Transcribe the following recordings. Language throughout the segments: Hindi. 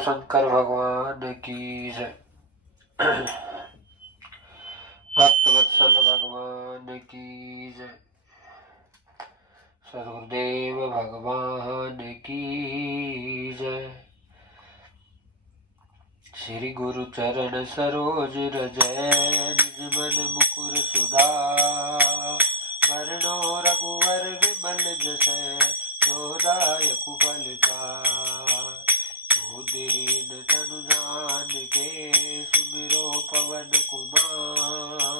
शंकर भगवान की जय। भक्तवत्सल भगवान की जय। सदगुरुदेव भगवान की जय। श्री गुरु चरण सरोज रज निज मन मुकुर सुधार। वरनो रघुवर विमल जसै दायक बलचार। बुद्धिहीन तनु जानिके सुमिरो पवन कुमार।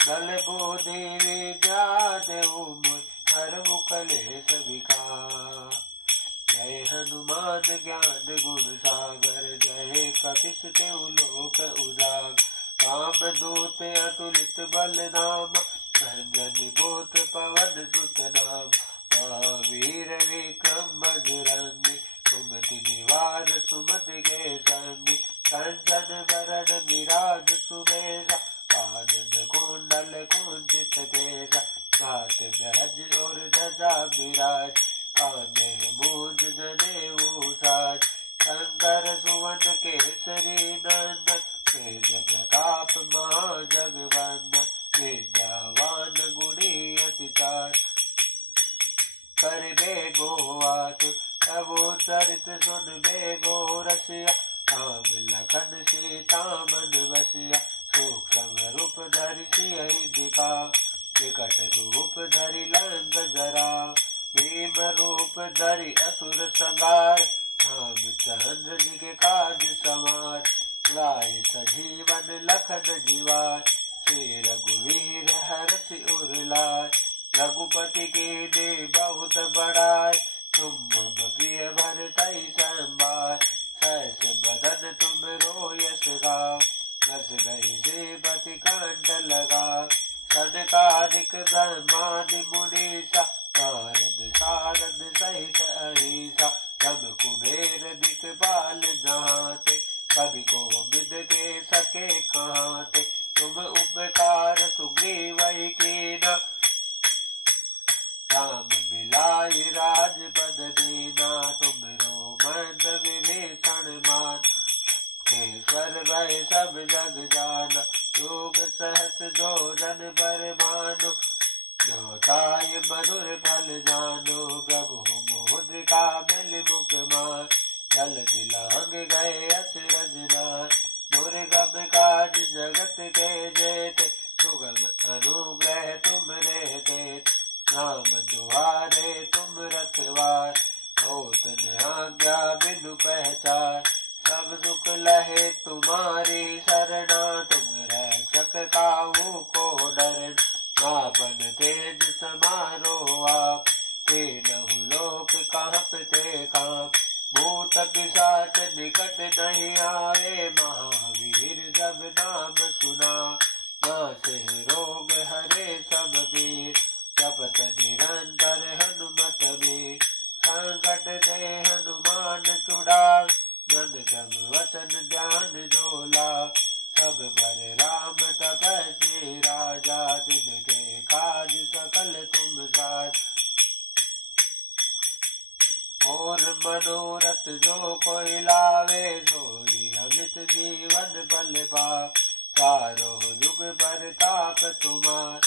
बल बुद्धि विद्या देहु मोहि हरहु कलेस विकार। जय हनुमान ज्ञान गुण सागर जय कपीस तेहु लोक उजागर। रामदूत अतुलित बल धाम अंजनी पुत्र पवन सुत नाम। महावीर विक्रम बजरंगी सुमति निवार सुमति के संगी। कंचन वरण विराज सुबेसा कानन कुंडल कुंजित केसा। हाथ ब्रज और ध्वजा विराज कांधे मूंज जनेऊ साज। शंकर सुवन केसरी नंदन तेज प्रताप महाजगवंदन। विद्यावान गुणी अति चार कर बेगो आतु तबो चरित सुन बेगो रसिया। राम लखन सीता मन बसिया सूक्ष्म रूप धरि सियहि दिखावा। विकट रूप धरि लंक जरावा। भीम रूप धरि असुर संहार। रामचंद्र जी के काज सवार। लाए सजीवन लखन जिवार। श्री रघुवीर हरषि उर लाए। रघुपति के दे बहुत बड़ाई तुम मम प्रिय भरतहि संभाय। सहस बदन तुम रोयस गाओ बस गई सेवति कंठ लगाओ। सनकादिक ब्रह्मादि मुनीसा नारद सारद सहित अहिसा। तब कुबेर दिखपाल जहाते कवि कोविद के सके कहाते। तुम उपकार सुग्रीवहि कीना राम मिलाए राजपद दीना। तुमरो मंत्र विभीषण मान ईश्वर भय सब जग जाना। योग सहत जो जन पर मानो जो काय मधुर फल जानो। प्रभु मुद्रिका मिल मुख मान जल दिलांग गए अचरज नाय। दुर्गम काज जगत के जेते सुगम अनुग्रह तुम रे तेत। राम दुआरे तुम रखवार होत न आज्ञा बिनु पहचार। सब सुख लहे तुम्हारी शरणा तुम रक्षक काहू को डरना। आपन तेज समारो आप तीनहु लोक कांपते कांप। भूत पिशाच निकट नहीं आए महावीर जब नाम सुना। नासे रोग हरे सब पीर जपत निरंतर हनुमत वीर। संकट ते हनुमान छुड़ावे मन क्रम वचन ध्यान जो लावे। सब पर राम तपस्वी राजा तिनके काज सकल तुम साज। और मनोरथ जो कोई लावे सोई अमित जीवन बल पावे। चारों जुग परताप तुम्हार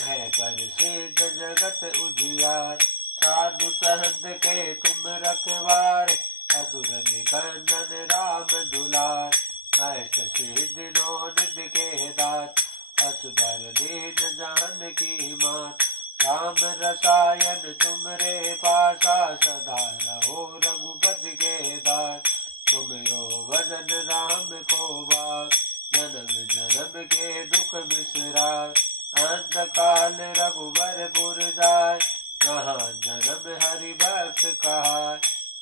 है प्रसिद्ध जगत उजियार। साधु संत के तुम रखवारे असुर निकंदन राम दुलार। अष्ट सिद्धि नौ निधि के दात असबर दीन जानकी मात। राम रसायन तुम रे पासा सदा रहो रघुपति के दास। तुमरो वदन राम को बाग जन्म जन्म के दुख बिसराय। अंत काल रघुबर पुर जाय जहाँ जन्म हरि भक्त कहाय।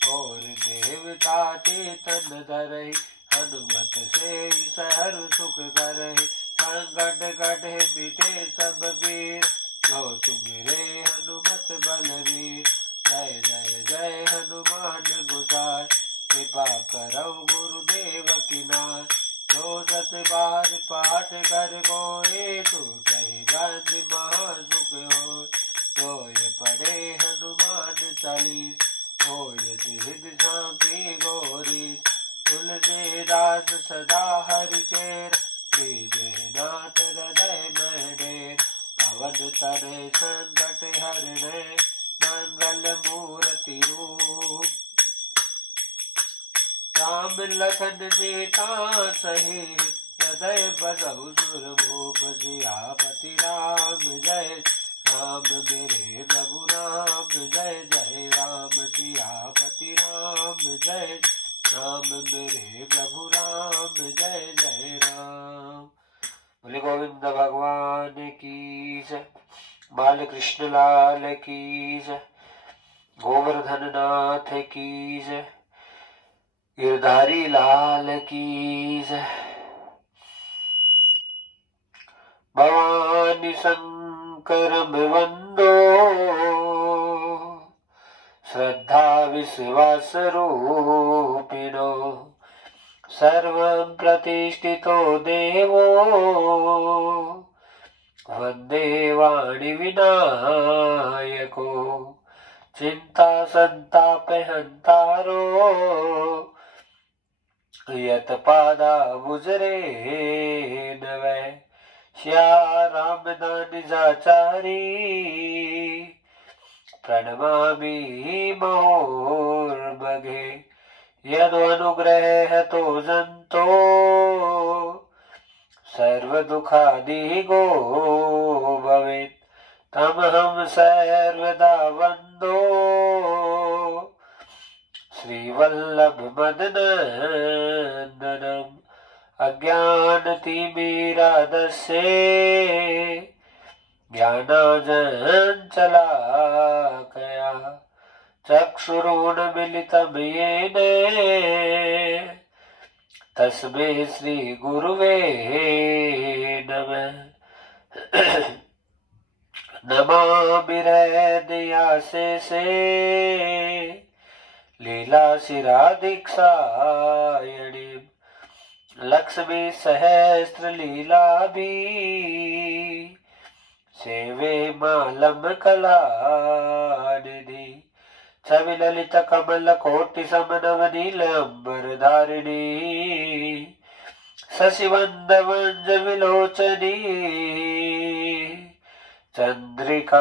और देवता चेतन धरहि हनुमत से सर्व सुख करहि। संकट कटे मिटे सब पीर जो सुमिरे हनुमत बलवीर। जय जय जय हनुमान गोसाई कृपा करौ गुरुदेव की नाय। जो सत बार पाठ कर कोई टूटहि बंध महासुख होय। जो ये पढ़े हनुमान चालीस होय सिद्धि साखी गौरी। तुलसीदास सदा हरिचेर, कीजे नाथ हृदय में ढेर। पवन तनय संकट हरणे, मंगल मूर्ति रूप। राम लखन सीता सहित, हृदय बसहु सुरभूप। सियापति राम जय राम, मेरे प्रभु राम जय जय राम। सियापति राम जय राम, मेरे प्रभु राम जय जय राम। बोले गोविंद भगवान की जय, बाल कृष्ण लाल की जय, गोवर्धन नाथ की जय, गिरधारी लाल की जय। भवानी शंकर वंदो, श्रद्धा विश्वास रूपिणो। सर्वं प्रतिष्ठितो देवो, वंदे वाणी विनायको। चिंता संताप हंतारो, यत पादा गुजरे नवै। श्या राम निजाचारी, प्रणमामि मुहुर्मुखे। यद अनुग्रह तो जंतो, सर्व दुखादिगो भवेत्। तमहं सर्वदा वन्दो, श्रीवल्लभ मदनन्दनम्। अज्ञानतिमिरान्धस्य, ज्ञानाञ्जनशलाकया। चक्षुरुन्मीलितं येन, तस्मै श्रीगुरुवे नमः। नमामि हृदयाशेषे, लीलाशिरादीक्षायणीं। लक्ष्मी सहस्रलीलाभि, सेवे मालं कलानिधि। छवि ललित कमल कोटि समनवनील अंबरधारिणी। शशिवंद वंज विलोचनी, चंद्रिका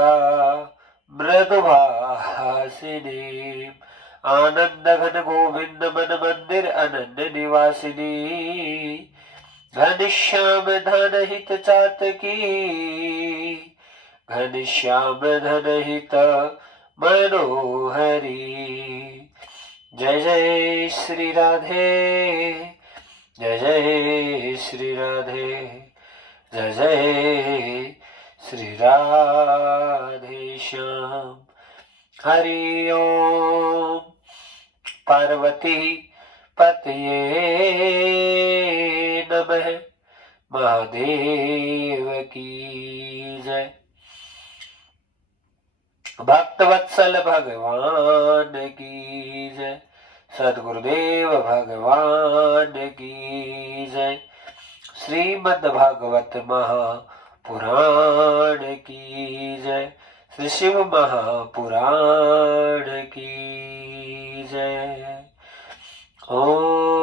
मृदुभाषिनी। आनंद घन गोविंद मन मंदिर अनन्य निवासिनी। घनश्याम धन हित चातकी, घनश्याम धन हित मनोहरी। जय जय श्री राधे, जय जय श्री राधे, जय जय श्री राधे श्याम। हरि ओम। पार्वती पतये नमः। महादेव की जय। भक्तवत्सल भगवान की जय। सद्गुरुदेव भगवान की जय। श्रीमद् भागवत महापुराण की जय। श्री शिव महापुराण की जय। ओम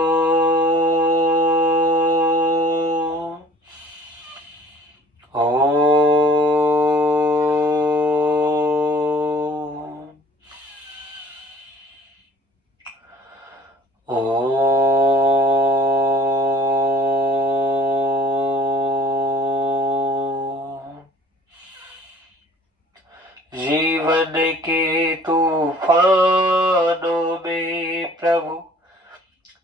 जीवन के तूफानों में प्रभु,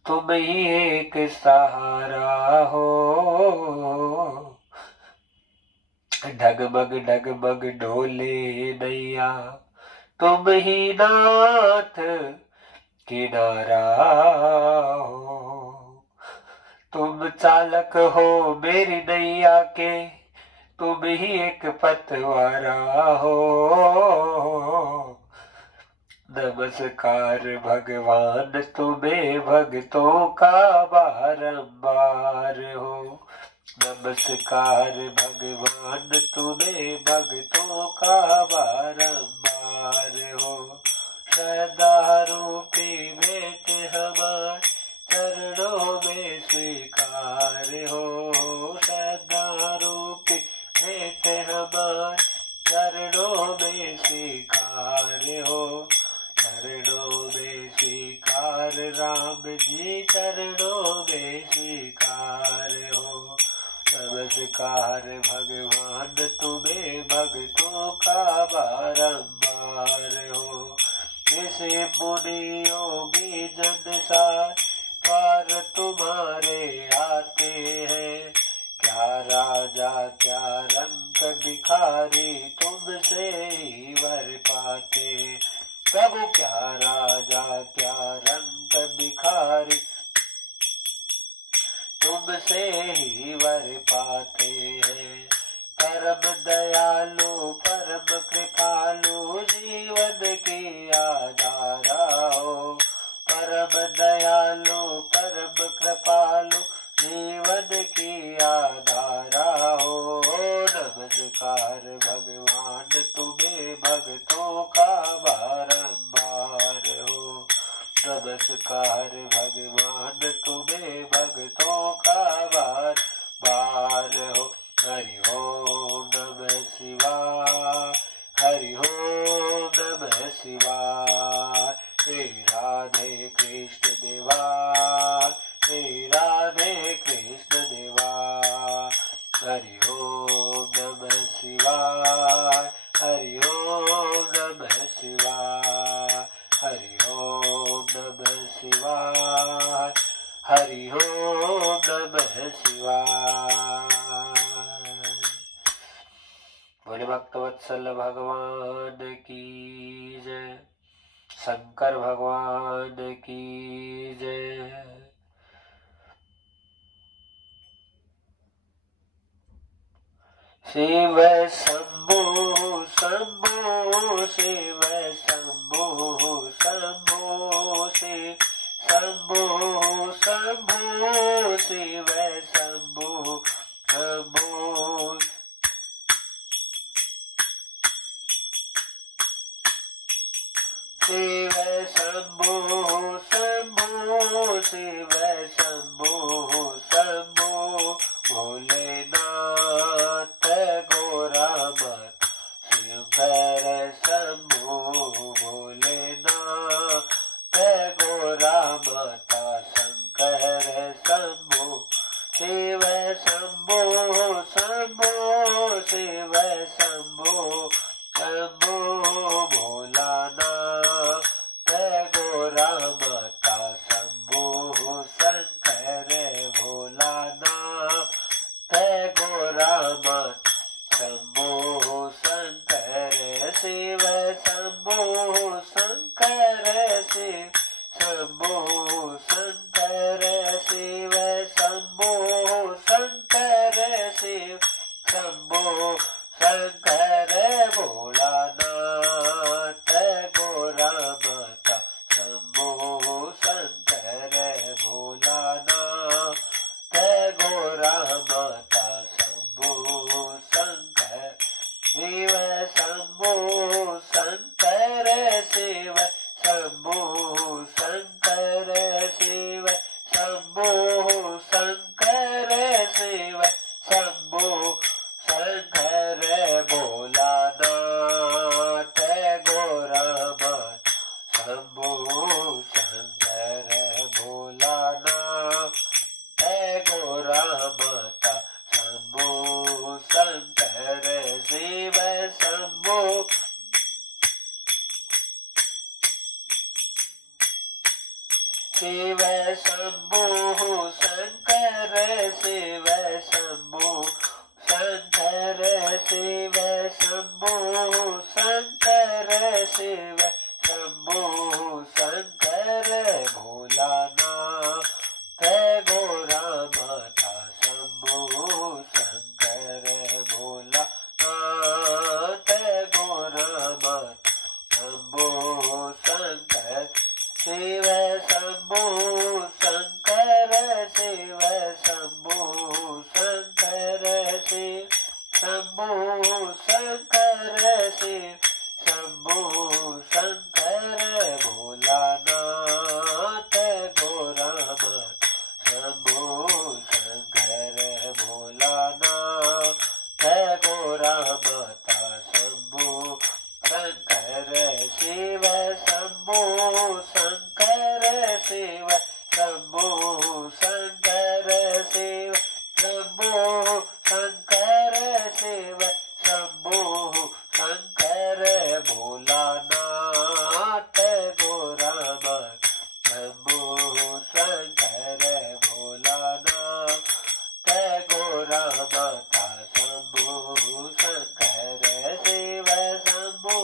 तुम ही एक सहारा हो। डगमग डोले नैया, तुम ही नाथ किनारा हो। तुम चालक हो मेरी नैया के, तुम ही एक पतवारा हो। नमस्कार भगवान तुम्हें भक्तों का बारंबार हो। नमस्कार भगवान तुम्हें भक्तों का बारंबार हो। सदा रूपी भेंट हमारे चरण चरणों में स्वीकार हो, चरणों में स्वीकार, राम जी चरणों में स्वीकार हो। नमस्कार भगवान तुम्हें भक्तों का बारंबार हो। इसे मुनि योगी जन सार पार तुम्हारे आते हैं, क्या राजा क्या रंग भिखारी तुमसे ही वर पाते। प्रभु क्या राजा क्या रंग भिखारी तुमसे ही वर पाते हैं। परम दयालु परम कृपालु जीवन की आधारा हो, परम दयालु परम कृपालु जीवन की आधारा हो। नमस्कार भगवान तुम्हें भक्तों का बारंबार हो, नमस्कार भगवान तुम्हें भक्तों का बार बार हो। हरि ओम नमः शिवाय, हरि ओम नमः शिवाय। हे राधे कृष्ण देवाय, हे राधे कृष्ण देवाय। हरि ओम नमः शिवाय, हरि ओम नमः शिवाय, हरि ओम नमः शिवाय, हरि ओम नमः शिवाय। बोले भक्तवत्सल भगवान की जय, शंकर भगवान की जय। शिव शंभो शंभो शिव शंभो शंभो शिव शंभो शंभो शिव शंभो शंभो। शिव शंभो शंभो शिव शंभो शंभो। भोलेनाथ गोरा मत शंकर शंभो, भोलेनाथ गोरा माता शंकर शंभो। शिव शंभो शंभो शिव शंभो शंभो। भोलानाथ गोरा माता शंभो शंकर, भोलानाथ गोरा माता शंभो शंकर। शिव शंभो शंकर शिव शंभो शंकर, शिव शंभो शंकर शिव शंभो शंकर। भोलानाथ गोरा माता शंभो शंकर, भोलानाथ गोरा माता शंभो शंकर। शिव शंभो शंकर शिव शंभो शंकर, शिव शंभो शंकर शिव शंभो शंकर। भोलानाथ गोरा माता शंभो शंकर, भोलानाथ गोरा माता शंभो शंकर। शिव शंभो शिव शंभो शंकर शिव शंभो शंकर, शिव शंभो शंकर शिव शंभो शंकर। भोलानाथ गोरा माता शंभो शंकर, भोलानाथ गोरा माता शंभो शंकर। शिव शंभो शंकर शिव शंभो शंकर, शिव शंभो शंकर शिव शंभो शंकर। भोलानाथ गोरा माता शंभो शंकर, भोलानाथ गोरा माता शंभो शिव शंभो शंकर शिव शंभो शंकर शिव शंभो शंकर शिव शंभो शंकर भोलानाथ गोरानाथ शंभो शंकर भोलानाथ गोरानाथ शंभो शंकर शिव शंभो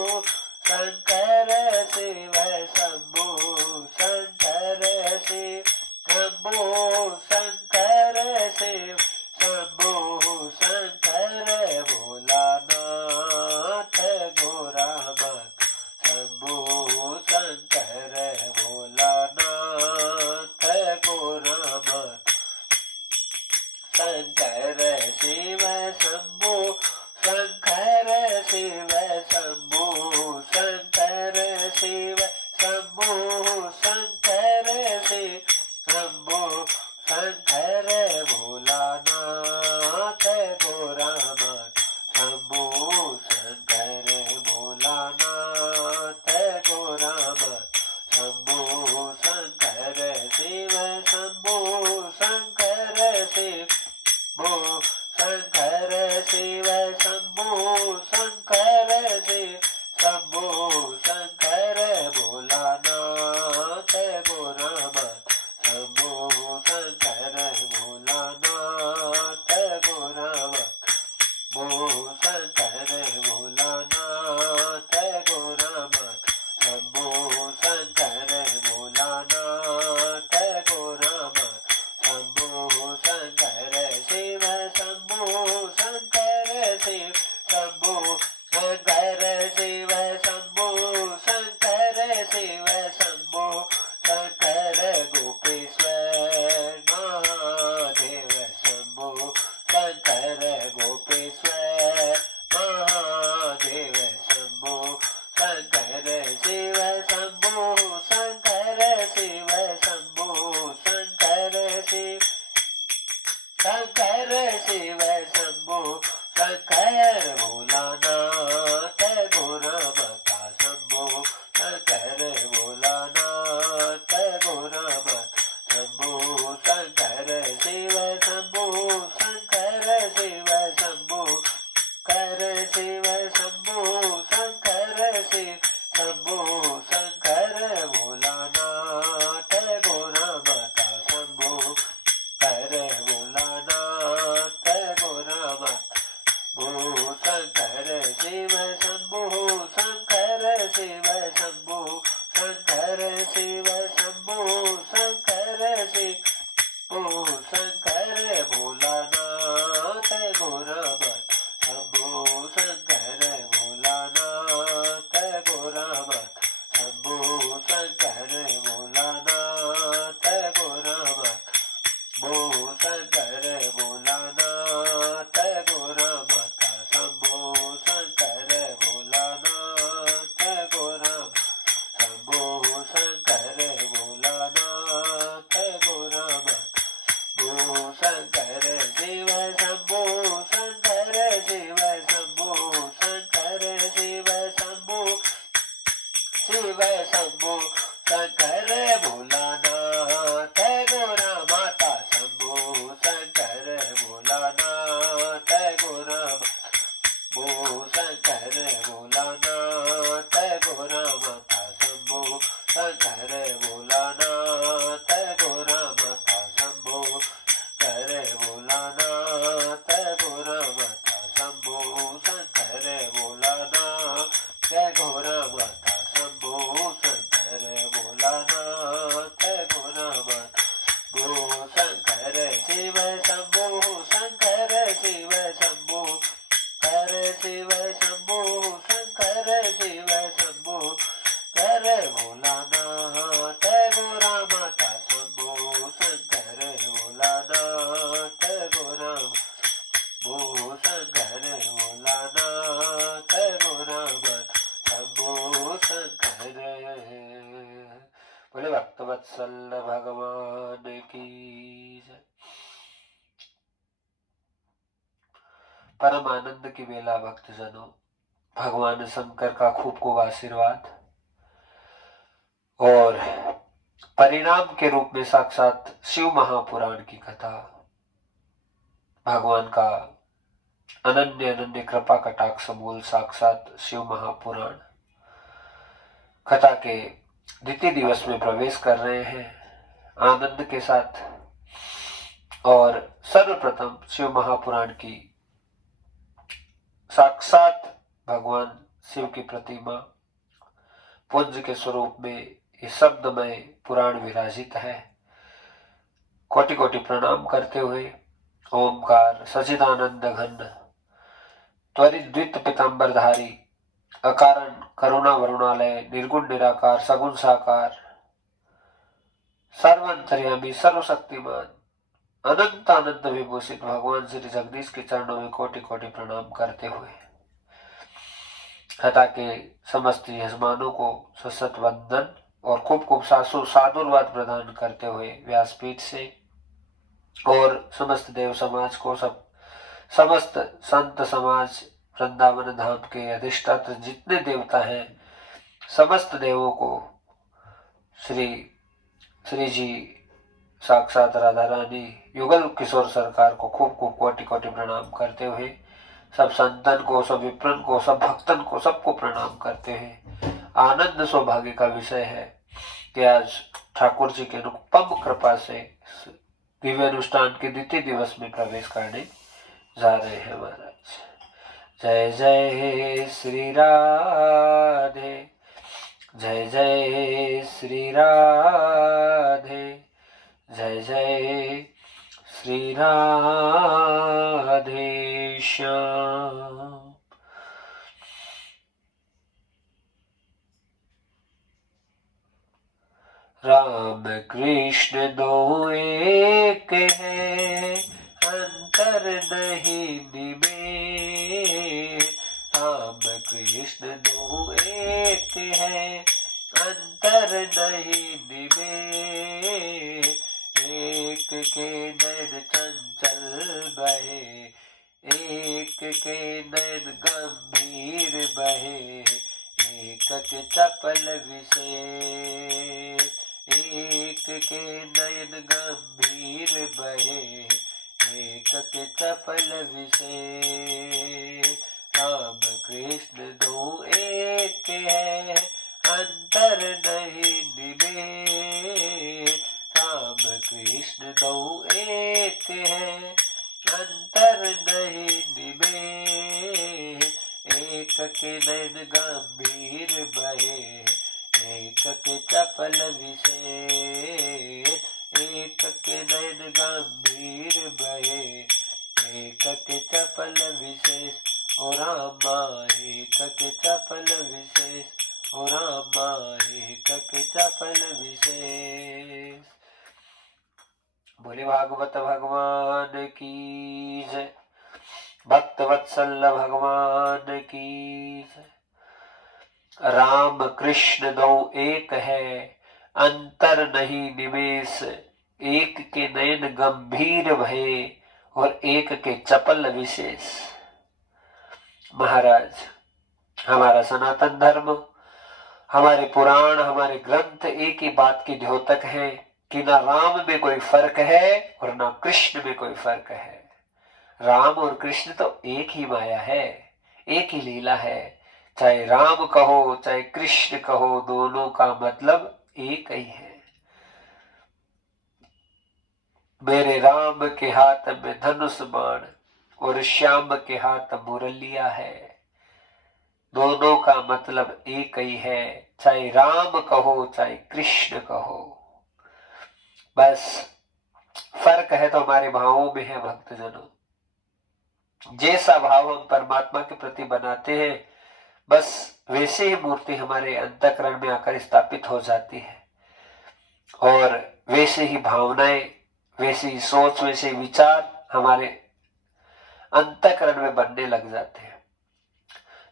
शंकर शिव शंभो शंकर शिव शंभो शंकर शिव शंभो शंकर भोलानाथ गोरानाथ शंभो शंकर भोलानाथ गोरानाथ शंकर शिव शंभो शंकर शिव शंभो शंकर शिव शंभो शंकर शिव शंभो शंकर भोलानाथ गोरानाथ शंभो शंकर भोलानाथ गोरानाथ शंभो शंकर शिव शंभो शंकर शिव शंभो शंकर शिव शंभो शंकर शिव शंभो शंकर भोलानाथ गोरानाथ शंभो शंकर भोलानाथ गोरानाथ शंभो शंकर भोलानाथ गोरानाथ शंभो शंकर भोलानाथ गोरानाथ शंभो शंकर शिव शंभो शंकर शिव शंभो शंकर शिव शंभो शंकर शिव शंभो शंकर गोपेश्वर महादेव शंभो शंकर गोपेश्वर महादेव शंभो शंकर शिव शंभो शंकर शिव शंभो शंकर शिव शंकर शिव शंभो शंकर भोलानाथ गोरानाथ शंभो शंकर भोलानाथ गोरानाथ शंभो शंकर शिव शंभो शंकर शिव शंभो कर शिव शंभो शंकर शिव शंभो शंकर भोलानाथ गोरानाथ शंभो कर भोलानाथ गोरानाथ भो शंकर शिव शंभो शंकर शिव शंभो शंकर शिव शंभो शंकर शिव भो शंकर भोलानाथ गोरानाथ शंभो शंकर भोलानाथ गोरानाथ शंभो शंकर भोलानाथ गोरानाथ भो शंकर भोलानाथ गोरानाथ शंभो शंकर भोलानाथ गोरानाथ शंभो शंकर भोलानाथ गोरानाथ भो शंकर शिव शंभो शंकर शिव शंभो शंकर शिव शंभो शिव शंभो शंकर भोलानाथ गोरानाथ शंभो शंकर भोलानाथ गोरानाथ भो शंकर भोलानाथ गोरानाथ शंभो शंकर भोलानाथ गोरानाथ शंभो शंकर भोलानाथ गोरानाथ शंभो शंकर भोलानाथ गोरानाथ शंभो शंकर भोलानाथ गोरानाथ भो शंकर शिव शंभो शंकर शिव शंभो कर शिव शंभो शंकर शिव शंभो कर भोलानाथ गोरानाथ शंभो शंकर भोलानाथ गोरानाथ भो शंकर भोलानाथ गोरानाथ शंभो शंकर। बोले भक्तवत्सल भगवान की जय। परम आनंद की बेला भक्तजनों, भगवान शंकर का खूब खूब आशीर्वाद। और परिणाम के रूप में साक्षात शिव महापुराण की कथा, भगवान का अनन्य अनन्य कृपा कटाक्ष मूल साक्षात शिव महापुराण कथा के द्वितीय दिवस में प्रवेश कर रहे हैं आनंद के साथ। और सर्वप्रथम शिव महापुराण की साक्षात भगवान शिव की प्रतिमा पुंज के स्वरूप में ये शब्दमय पुराण विराजित है। कोटि कोटि प्रणाम करते हुए ओमकार सचिदानंद घन त्वरित द्वित पीतांबरधारी अकारण करुणा वरुणालय निर्गुण निराकार सगुण साकार सर्वंतर्यामी सर्वशक्तिमान अनंत आनंद विभूषित भगवान श्री जगदीश के चरणों में कोटि कोटि प्रणाम करते हुए कथा के समस्त यजमानों को सशत वंदन और खूब खूब साधुवाद प्रदान करते हुए व्यासपीठ से और समस्त देव समाज को समस्त संत समाज वृंदावन धाम के अधिष्ठात्र जितने देवता हैं समस्त देवों को श्री जी साक्षात राधा रानी युगल किशोर सरकार को खूब खूब कोटि कोटि प्रणाम करते हुए सब संतन को सब विप्रन को सब भक्तन को सबको प्रणाम करते हैं। आनंद सौभाग्य का विषय है कि आज ठाकुर जी के अनुपम कृपा से दिव्य अनुष्ठान के द्वितीय दिवस में प्रवेश करने जा रहे हैं महाराज। जय जय श्री राधे, जय जय श्री राधे, जय जय श्री राधे श्याम। राम कृष्ण दो एक है अंतर नहीं निमेर, राम कृष्ण दो एक है अंतर नहीं निमेर, एक के नैन चंचल बहे एक के नैन गंभीर बहे, एक के चपल विशेष एक के नयन गंभीर बहे, एक के चपल विशेष, राम कृष्ण दो एक है अंतर नहीं निमेर, राम कृष्ण दो एक है अंतर नहीं निमेर, एक के नयन गंभीर बहे एक के चपल विशेष, एक के नयन गंभीर बहे एक के चपल विशेष, ओ रामा एक के चपल विशेष, ओ रामा एक के चपल विशेष। बोले भागवत भगवान की जय, भक्त वत्सल भगवान की जय। राम कृष्ण दो एक है अंतर नहीं निमेष, एक के नयन गंभीर भये और एक के चपल विशेष। महाराज हमारा सनातन धर्म हमारे पुराण हमारे ग्रंथ एक ही बात की द्योतक है कि ना राम में कोई फर्क है और ना कृष्ण में कोई फर्क है। राम और कृष्ण तो एक ही माया है, एक ही लीला है। चाहे राम कहो चाहे कृष्ण कहो दोनों का मतलब एक ही है। मेरे राम के हाथ में धनुष बाण और श्याम के हाथ मुरलिया है, दोनों का मतलब एक ही है। चाहे राम कहो चाहे कृष्ण कहो, बस फर्क है तो हमारे भावों में है। भक्तजनों जैसा भाव हम परमात्मा के प्रति बनाते हैं बस वैसे ही मूर्ति हमारे अंतःकरण में आकर स्थापित हो जाती है और वैसे ही भावनाएं वैसे ही सोच वैसे ही विचार हमारे अंतःकरण में बनने लग जाते हैं।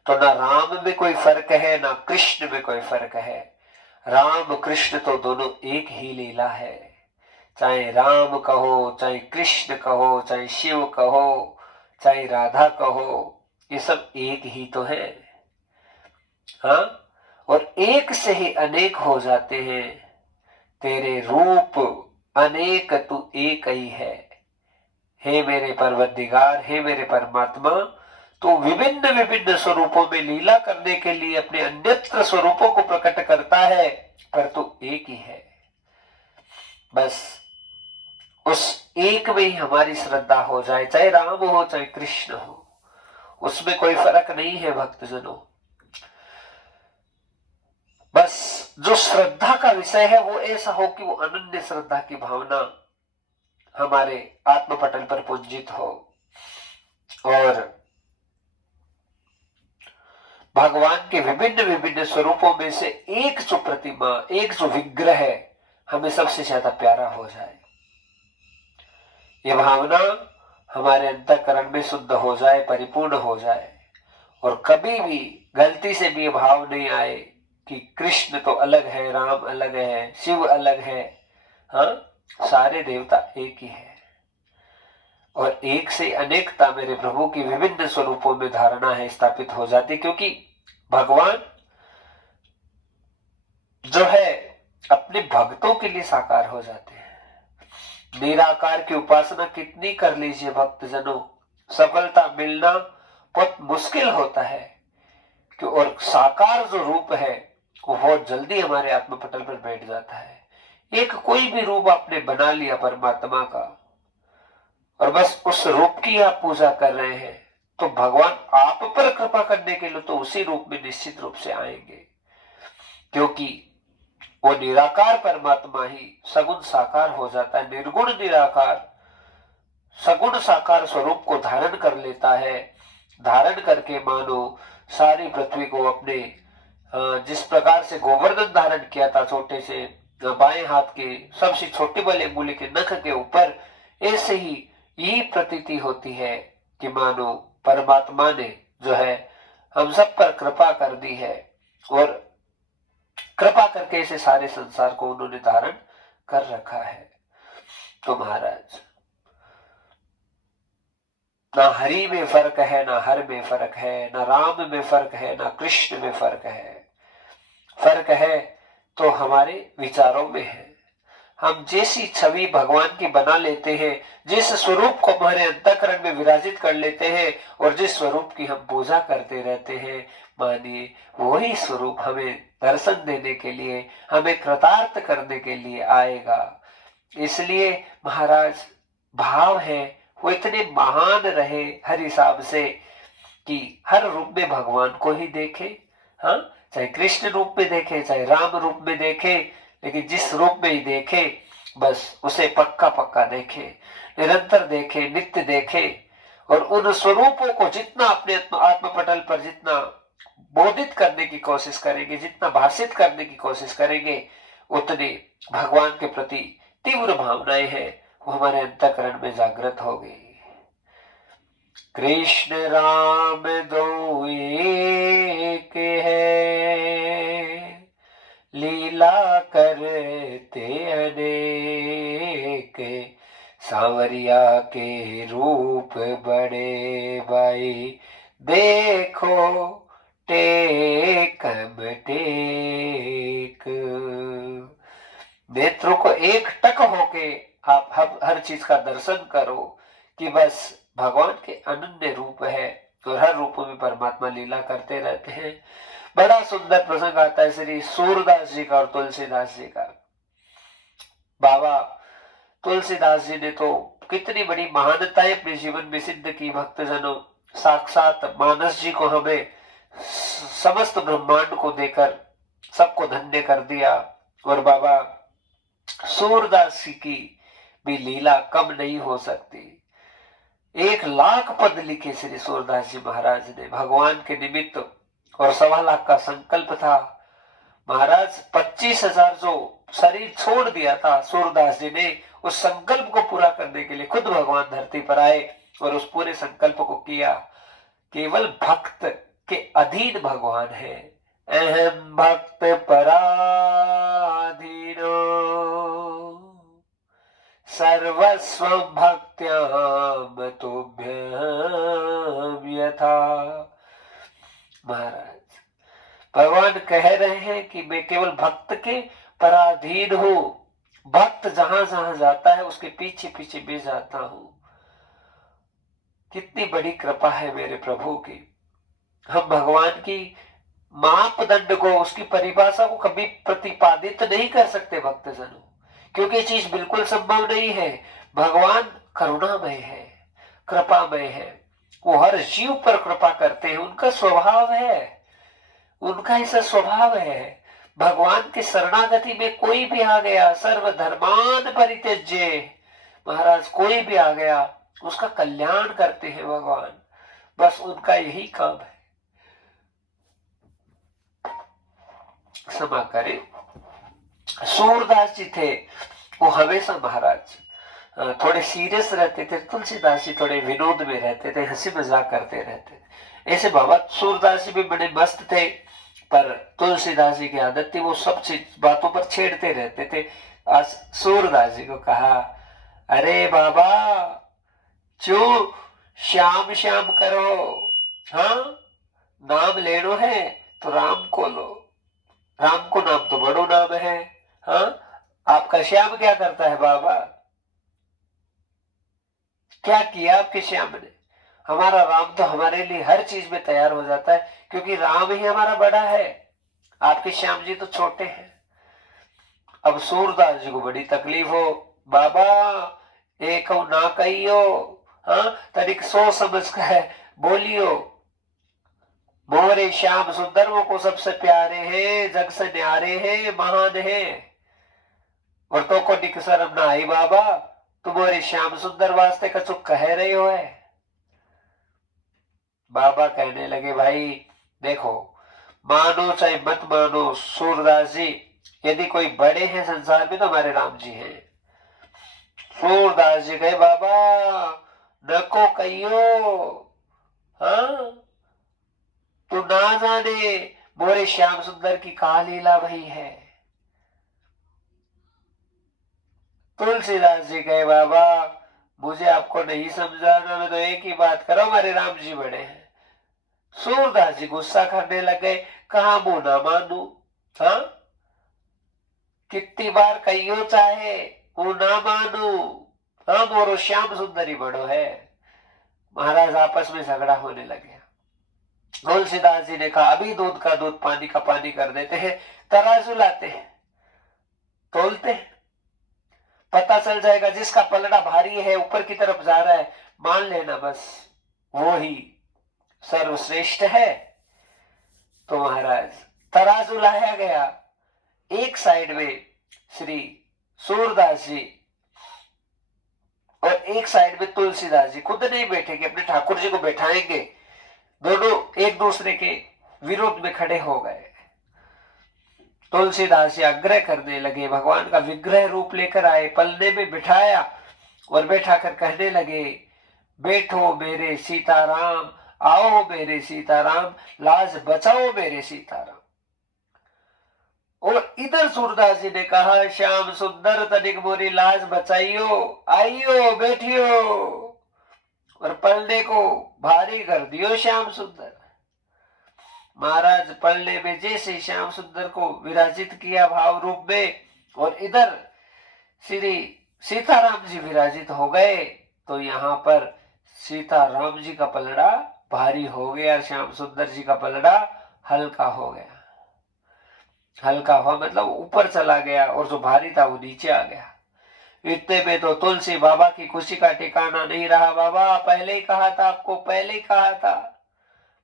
तो ना राम में कोई फर्क है ना कृष्ण में कोई फर्क है। राम कृष्ण तो दोनों एक ही लीला है। चाहे राम कहो चाहे कृष्ण कहो चाहे शिव कहो चाहे राधा कहो, ये सब एक ही तो है। हाँ, और एक से ही अनेक हो जाते हैं। तेरे रूप अनेक तू एक ही है। हे मेरे परवरदिगार, हे मेरे परमात्मा, तो विभिन्न विभिन्न स्वरूपों में लीला करने के लिए अपने अन्यत्र स्वरूपों को प्रकट करता है, पर तू एक ही है। बस उस एक में ही हमारी श्रद्धा हो जाए, चाहे राम हो चाहे कृष्ण हो, उसमें कोई फर्क नहीं है भक्तजनों। बस जो श्रद्धा का विषय है वो ऐसा हो कि वो अनन्य श्रद्धा की भावना हमारे आत्मपटल पर पुंजित हो, और भगवान के विभिन्न विभिन्न स्वरूपों में से एक जो प्रतिमा, एक जो विग्रह है, हमें सबसे ज्यादा प्यारा हो जाए। ये भावना हमारे अंतःकरण में शुद्ध हो जाए, परिपूर्ण हो जाए, और कभी भी गलती से भी ये भाव नहीं आए कि कृष्ण तो अलग है, राम अलग है, शिव अलग है। हाँ, सारे देवता एक ही है, और एक से अनेकता मेरे प्रभु की विभिन्न स्वरूपों में धारणा है स्थापित हो जाती, क्योंकि भगवान जो है अपने भक्तों के लिए साकार हो जाते हैं। निराकार की उपासना कितनी कर लीजिए भक्तजनों, सफलता मिलना बहुत मुश्किल होता है कि, और साकार जो रूप है वो बहुत जल्दी हमारे आत्मपटल पर बैठ जाता है। एक कोई भी रूप आपने बना लिया परमात्मा का, और बस उस रूप की आप पूजा कर रहे हैं, तो भगवान आप पर कृपा करने के लिए तो उसी रूप में निश्चित रूप से आएंगे, क्योंकि वो निराकार परमात्मा ही सगुण साकार हो जाता है। निर्गुण निराकार सगुण साकार स्वरूप को धारण कर लेता है। धारण करके मानो सारी पृथ्वी को अपने, जिस प्रकार से गोवर्धन धारण किया था छोटे से बाएं हाथ के सबसे छोटे वाले अंगुली के नख के ऊपर, ऐसे ही यही प्रतीति होती है कि मानो परमात्मा ने जो है हम सब पर कृपा कर दी है, और कृपा करके इसे सारे संसार को उन्होंने धारण कर रखा है। तो महाराज, ना हरि में फर्क है, ना हर में फर्क है, ना राम में फर्क है, ना कृष्ण में फर्क है। फर्क है तो हमारे विचारों में है। हम जैसी छवि भगवान की बना लेते हैं, जिस स्वरूप को हमारे अंतःकरण में विराजित कर लेते हैं, और जिस स्वरूप की हम पूजा करते रहते हैं, मानिए वही स्वरूप हमें दर्शन देने के लिए, हमें कृतार्थ करने के लिए आएगा। इसलिए महाराज भाव है वो इतने महान रहे हर हिसाब से कि हर रूप में भगवान को ही देखे। हाँ, चाहे कृष्ण रूप में देखे, चाहे राम रूप में देखे, लेकिन जिस रूप में ही देखे बस उसे पक्का पक्का देखे, निरंतर देखे, नित्य देखे, और उन स्वरूपों को जितना अपने आत्मपटल पर जितना बोधित करने की कोशिश करेंगे, जितना भाषित करने की कोशिश करेंगे, उतने भगवान के प्रति तीव्र भावनाएं हैं वो हमारे अंतःकरण में जागृत हो गई। कृष्ण राम दो एक है, लीला करते अनेक, सांवरिया के रूप बड़े भाई, देखो टेकम टेक। नेत्रों को एक टक होके आप हर चीज का दर्शन करो कि बस भगवान के अनन्य रूप है, और हर रूपों में परमात्मा लीला करते रहते हैं। बड़ा सुंदर प्रसंग आता है श्री सूरदास जी का और तुलसीदास जी का। बाबा तुलसीदास जी ने तो कितनी बड़ी महानताएं अपने जीवन में सिद्ध की भक्तजनों। साक्षात मानस जी को हमें समस्त ब्रह्मांड को देकर सबको धन्य कर दिया, और बाबा सूरदास जी की भी लीला कम नहीं हो सकती। 1,00,000 पद लिखे श्री सूरदास जी महाराज ने भगवान के निमित्त, और 1,25,00,000 का संकल्प था। महाराज 25,000 जो शरीर छोड़ दिया था सूरदास जी ने, उस संकल्प को पूरा करने के लिए खुद भगवान धरती पर आए और उस पूरे संकल्प को किया। केवल भक्त के अधीन भगवान है। अहम भक्त पराधीनो सर्वस्व भक्त्याम तुभ्यं यथा। महाराज भगवान भगवान कह रहे हैं कि मैं केवल भक्त के पराधीन हूं, भक्त जहां जहां जाता है उसके पीछे पीछे मैं जाता हूं। कितनी बड़ी कृपा है मेरे प्रभु की। हम भगवान की मापदंड को, उसकी परिभाषा को कभी प्रतिपादित नहीं कर सकते भक्तजनों, क्योंकि ये चीज बिल्कुल संभव नहीं है। भगवान करुणामय है, कृपामय है, वो हर जीव पर कृपा करते हैं, उनका स्वभाव है, उनका ऐसा स्वभाव है। भगवान के शरणागति में कोई भी आ गया, सर्वधर्मान परित्यज्य, महाराज कोई भी आ गया उसका कल्याण करते हैं भगवान, बस उनका यही काम है। क्षमा करें, सूरदास जी थे, वो हमेशा महाराज थोड़े सीरियस रहते थे, तुलसीदास जी थोड़े विनोद में रहते थे, हंसी मजाक करते रहते थे। ऐसे बाबा सूरदास जी भी बड़े मस्त थे, पर तुलसीदास जी की आदत थी, वो सब बातों पर छेड़ते रहते थे। आज सूरदास जी को कहा, अरे बाबा क्यों श्याम श्याम करो, हाँ नाम लेनो है तो राम को लो, राम को नाम तो बड़ो नाम है। हाँ आपका श्याम क्या करता है बाबा, क्या किया आपके श्याम ने? हमारा राम तो हमारे लिए हर चीज में तैयार हो जाता है, क्योंकि राम ही हमारा बड़ा है, आपके श्याम जी तो छोटे हैं। अब सूरदास जी को बड़ी तकलीफ हो, बाबा एक ना कहियो, हाँ तनिक सोच समझ कर बोलियो, मोरे श्याम सुंदर को सबसे प्यारे हैं, जग से न्यारे हैं, महान हैं, और तो को निक शर्म ना आई बाबा, तुम्हारे श्याम सुंदर वास्ते कछु कह रहे हो है। बाबा कहने लगे, भाई देखो मानो चाहे मत मानो सूरदास जी, यदि कोई बड़े हैं संसार में तो हमारे राम जी हैं। सूरदास जी कहे, बाबा नको कहियो, हाँ तू ना जाने मोरे श्याम सुंदर की कहा लीला भई है। तुलसीदास जी कहे, बाबा मुझे आपको नहीं समझाना, मैं तो एक ही बात करो, हमारे राम जी बड़े हैं। सूरदास जी गुस्सा करने लगे, कहा मुंह ना मानू, हाँ कितनी बार कहियो चाहे मुंह ना मानू, हाँ मोरो श्याम सुंदरी बड़ो है। महाराज आपस में झगड़ा होने लगे। तुलसीदास जी ने कहा, अभी दूध का दूध पानी का पानी कर देते हैं, तराजू लाते हैं, तोलते हैं, पता चल जाएगा जिसका पलड़ा भारी है ऊपर की तरफ जा रहा है, मान लेना बस वो ही सर्वश्रेष्ठ है। तो महाराज तराजू लाया गया, एक साइड में श्री सूरदास जी और एक साइड में तुलसीदास जी, खुद नहीं बैठेंगे, अपने ठाकुर जी को बैठाएंगे, दोनों एक दूसरे के विरोध में खड़े हो गए। तुलसीदास जी आग्रह करने लगे, भगवान का विग्रह रूप लेकर आए, पलने में बिठाया और बैठा कर कहने लगे, बैठो मेरे सीताराम, आओ मेरे सीताराम, लाज बचाओ मेरे सीताराम। और इधर सूरदास जी ने कहा, श्याम सुंदर तनिक मोरी लाज बचाइयो, आइयो बैठियो, और पलने को भारी कर दियो श्याम सुंदर। महाराज पलने में जैसे श्याम सुंदर को विराजित किया भाव रूप में, और इधर श्री सीताराम जी विराजित हो गए, तो यहाँ पर सीताराम जी का पलड़ा भारी हो गया, श्याम सुंदर जी का पलड़ा हल्का हो गया। हल्का हुआ मतलब ऊपर चला गया, और जो भारी था वो नीचे आ गया। इतने में तो तुलसी बाबा की खुशी का ठिकाना नहीं रहा। बाबा पहले ही कहा था आपको, पहले ही कहा था,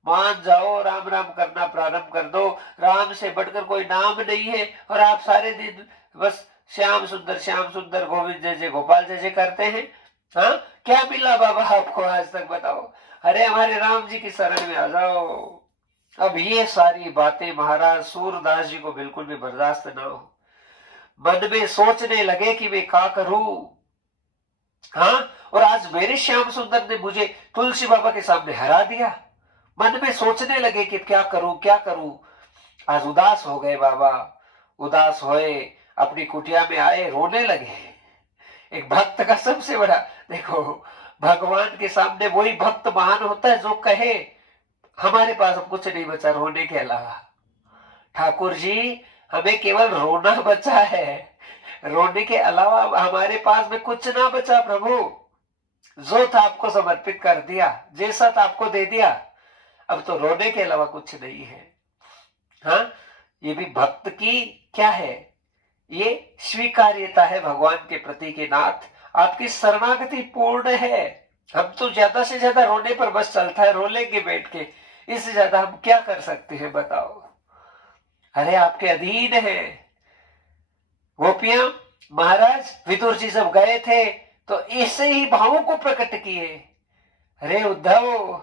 मान जाओ, राम राम करना प्रारंभ कर दो, राम से बढ़कर कोई नाम नहीं है, और आप सारे दिन बस श्याम सुंदर गोविंद जय जय गोपाल जय जय करते हैं। हाँ क्या मिला बाबा आपको आज तक, बताओ। अरे हमारे राम जी की शरण में आ जाओ। अब ये सारी बातें महाराज सूरदास जी को बिल्कुल भी बर्दाश्त ना हो, मन में सोचने लगे कि मैं क्या करूं। हाँ और आज मेरे श्याम सुंदर ने मुझे तुलसी बाबा के सामने हरा दिया। मन में सोचने लगे कि क्या करूं क्या करूं। आज उदास हो गए बाबा, उदास होए, अपनी कुटिया में आए, रोने लगे। एक भक्त का सबसे बड़ा, देखो भगवान के सामने वही भक्त महान होता है जो कहे हमारे पास अब कुछ नहीं बचा रोने के अलावा। ठाकुर जी हमें केवल रोना बचा है, रोने के अलावा हमारे पास में कुछ ना बचा प्रभु। जो था आपको समर्पित कर दिया, जैसा था आपको दे दिया, अब तो रोने के अलावा कुछ नहीं है। हाँ, ये भी भक्त की क्या है, ये स्वीकार्यता है भगवान के प्रति के नाथ, आपकी शरणागति पूर्ण है। हम तो ज्यादा से ज्यादा रोने पर बस चलता है, रो लेंगे बैठ के, इससे ज्यादा हम क्या कर सकते हैं बताओ। अरे आपके अधीन है। गोपियां महाराज विदुर जी जब गए थे तो ऐसे ही भावों को प्रकट किए। अरे उद्धव,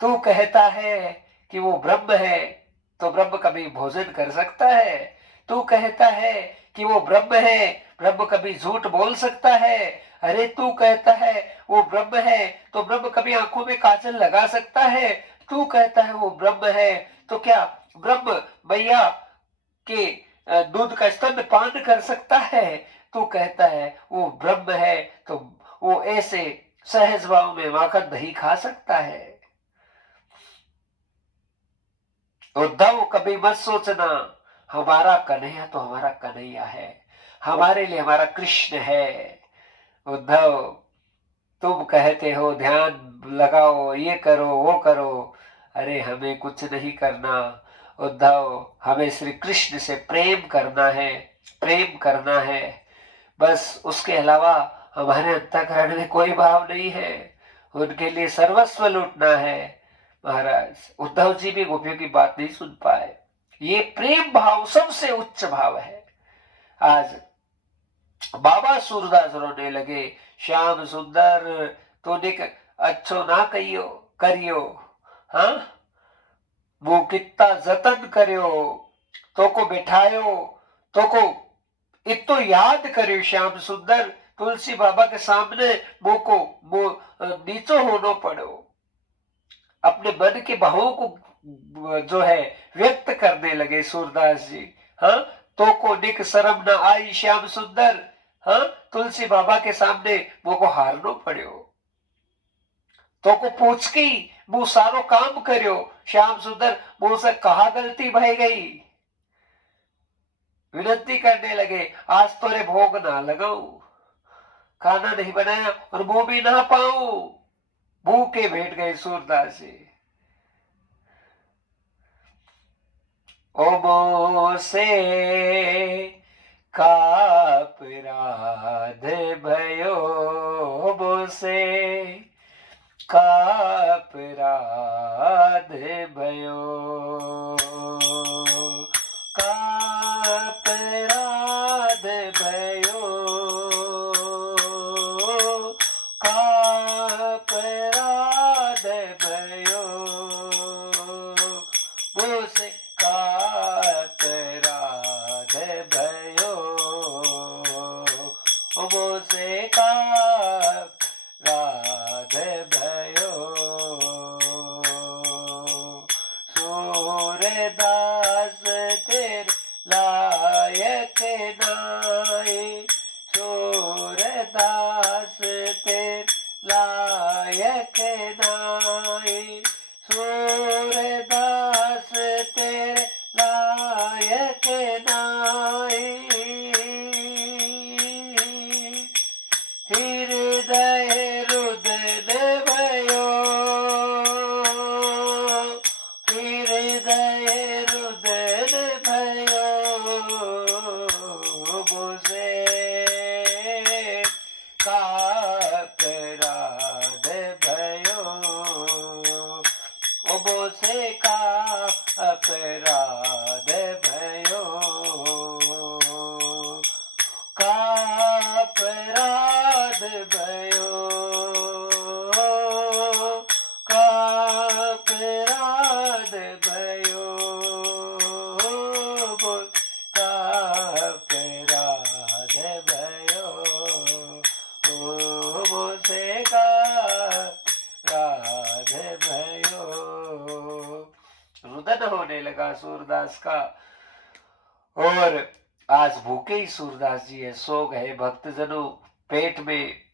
तू कहता है कि वो ब्रह्म है, तो ब्रह्म कभी भोजन कर सकता है? तू कहता है कि वो ब्रह्म है, ब्रह्म कभी झूठ बोल सकता है? अरे तू कहता है वो ब्रह्म है, तो ब्रह्म कभी आंखों में काजल लगा सकता है? तू कहता है वो ब्रह्म है, तो क्या ब्रह्म मैया के दूध का स्तन पान कर सकता है? तू कहता है वो ब्रह्म है, तो वो ऐसे सहज भाव में माखन दही खा सकता है? उद्धव कभी मत सोचना, हमारा कन्हैया तो हमारा कन्हैया है, हमारे लिए हमारा कृष्ण है। उद्धव तुम कहते हो ध्यान लगाओ, ये करो वो करो, अरे हमें कुछ नहीं करना उद्धव, हमें श्री कृष्ण से प्रेम करना है, प्रेम करना है बस। उसके अलावा हमारे अंतःकरण में कोई भाव नहीं है, उनके लिए सर्वस्व लूटना है। महाराज उद्धव जी भी गोपियों की बात नहीं सुन पाए। ये प्रेम भाव सबसे उच्च भाव है। आज बाबा सूरदास रोने लगे, श्याम सुंदर तूने अच्छो ना कहियो करियो, हाँ वो कितना जतन करियो, तो को बिठायो, तो को इतो याद करियो श्याम सुंदर, तुलसी बाबा के सामने मोको वो नीचो होनो पड़ो। अपने मन के भावों को जो है व्यक्त करने लगे सूरदास जी। हाँ, तो को निक शर्म न आई श्याम सुंदर, हाँ तुलसी बाबा के सामने वो को हारनो पड़ो। तो को पूछ की वो सारो काम करियो श्याम सुंदर, वो से कहा गलती भई गई। विनती करने लगे, आज तोरे भोग ना लगाऊ, खाना नहीं बनाया और वो भी ना पाऊं। भूखे बैठ गए सूरदास जी। ओबो से कापराध भयो, ओबो से कापराध भयो, कापराध भयो, कापराध भयो, वो से कापराध भयो, वो से कापराध भयो। सूरदास तेरे लायक नाई, सूरदास तेरे लायक नाई, सूरदास तेरे लायक नाई। हृदय रुदन भयो, हृदय रुदन भयो, मुझे कापराध भयो, मुझे कापराध भयो, कापराध भयो, कापराध भयो, कापराध भयो, मुझे कापराध भयो। रुदन होने लगा सूरदास का, और आज भूखे ही सूरदास जी है, सो गए। भक्तजनों पेट में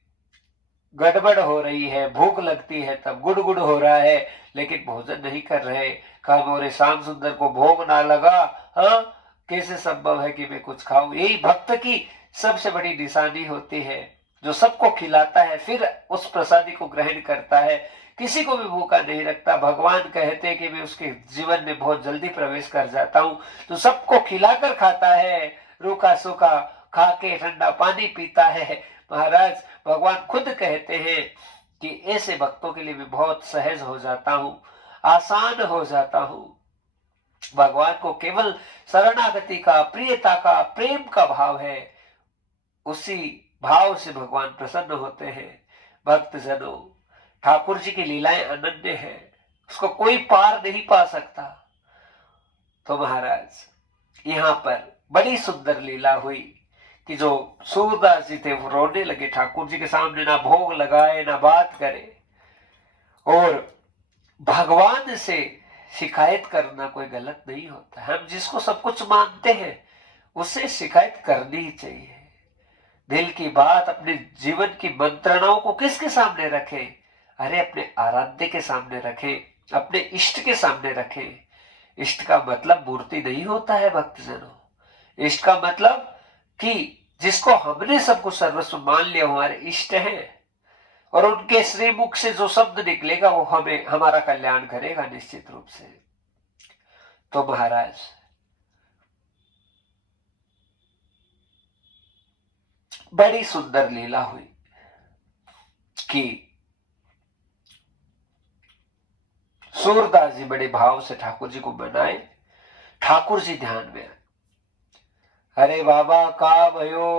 गड़बड़ हो रही है, भूख लगती है तब गुड़गुड़ हो रहा है, लेकिन भोजन नहीं कर रहे। कहा मोरे श्याम सुंदर को भोग ना लगा, हाँ कैसे संभव है कि मैं कुछ खाऊं। यही भक्त की सबसे बड़ी निशानी होती है, जो सबको खिलाता है फिर उस प्रसादी को ग्रहण करता है, किसी को भी भूखा नहीं रखता। भगवान कहते हैं कि मैं उसके जीवन में बहुत जल्दी प्रवेश कर जाता हूं, तो सबको खिलाकर खाता है, रूखा सूखा खा के ठंडा पानी पीता है। महाराज भगवान खुद कहते हैं कि ऐसे भक्तों के लिए मैं बहुत सहज हो जाता हूं, आसान हो जाता हूं। भगवान को केवल शरणागति का, प्रियता का, प्रेम का भाव है, उसी भाव से भगवान प्रसन्न होते हैं। भक्त जनों, ठाकुर जी की लीलाएं अनन्य है, उसको कोई पार नहीं पा सकता। तो महाराज यहां पर बड़ी सुंदर लीला हुई कि जो सूरदास जी थे वो रोने लगे, ठाकुर जी के सामने ना भोग लगाए ना बात करे। और भगवान से शिकायत करना कोई गलत नहीं होता। हम जिसको सब कुछ मानते हैं उससे शिकायत करनी ही चाहिए। दिल की बात, अपने जीवन की मंत्रणाओं को किसके सामने रखें? अरे अपने आराध्य के सामने रखें, अपने इष्ट के सामने रखें। इष्ट का मतलब मूर्ति नहीं होता है भक्तजनों। इष्ट का मतलब कि जिसको हमने सब कुछ सर्वस्व मान लिया हमारे इष्ट हैं, और उनके श्रीमुख से जो शब्द निकलेगा वो हमें हमारा कल्याण करेगा निश्चित रूप से। तो महाराज बड़ी सुंदर लीला हुई कि सूरदास जी बड़े भाव से ठाकुर जी को मनाए। ठाकुर जी ध्यान में, अरे बाबा का भयो,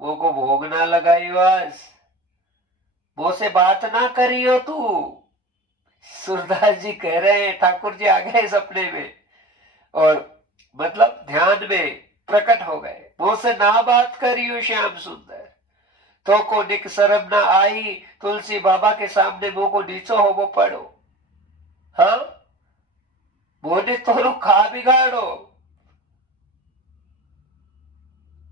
वो को भोग ना लगाई, बस वो से बात ना करियो तू। सूरदास जी कह रहे हैं, ठाकुर जी आ गए सपने में और मतलब ध्यान में प्रकट हो गए, वो से ना बात करियो श्याम सुंदर, तो को निक शर्म ना आई, तुलसी बाबा के सामने मुंह को नीचो हो वो पड़ो, हाँ बोने तो खा बिगाड़ो।